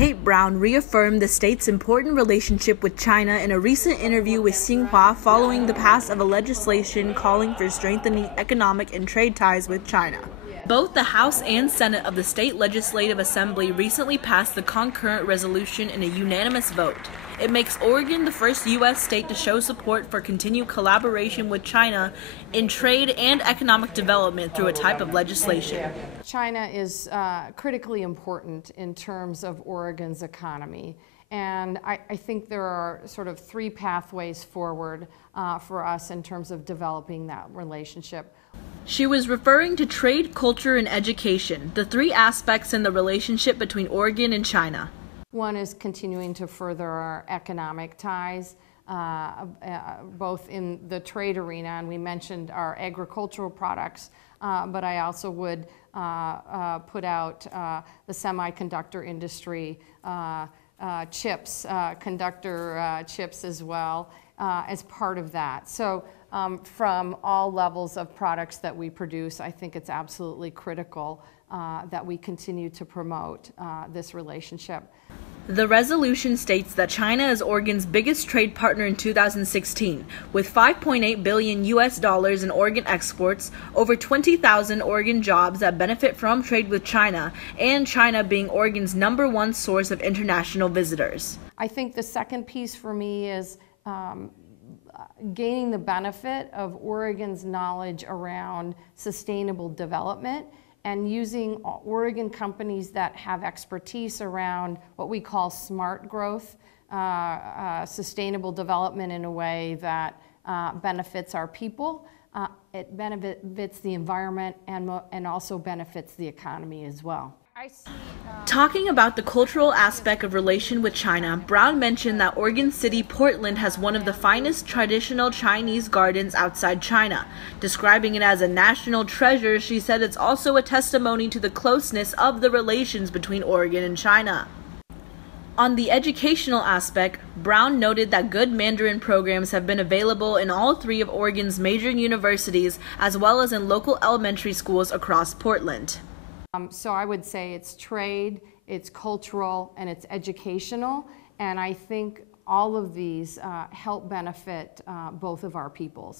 Kate Brown reaffirmed the state's important relationship with China in a recent interview with Xinhua following the pass of a legislation calling for strengthening economic and trade ties with China. Both the House and Senate of the State Legislative Assembly recently passed the concurrent resolution in a unanimous vote. It makes Oregon the first U.S. state to show support for continued collaboration with China in trade and economic development through a type of legislation. China is critically important in terms of Oregon's economy. And I think there are sort of three pathways forward for us in terms of developing that relationship. She was referring to trade, culture, and education, the three aspects in the relationship between Oregon and China. One is continuing to further our economic ties, both in the trade arena, and we mentioned our agricultural products, but I also would put out the semiconductor industry, chips, conductor chips as well, as part of that. So from all levels of products that we produce, I think it's absolutely critical that we continue to promote this relationship. The resolution states that China is Oregon's biggest trade partner in 2016, with $5.8 billion in Oregon exports, over 20,000 Oregon jobs that benefit from trade with China, and China being Oregon's #1 source of international visitors. I think the second piece for me is gaining the benefit of Oregon's knowledge around sustainable development and using Oregon companies that have expertise around what we call smart growth, sustainable development in a way that benefits our people, it benefits the environment, and also benefits the economy as well. Talking about the cultural aspect of relation with China, Brown mentioned that Oregon City, Portland has one of the finest traditional Chinese gardens outside China. Describing it as a national treasure, she said it's also a testimony to the closeness of the relations between Oregon and China. On the educational aspect, Brown noted that good Mandarin programs have been available in all three of Oregon's major universities, as well as in local elementary schools across Portland. So I would say it's trade, it's cultural, and it's educational, and I think all of these help benefit both of our peoples.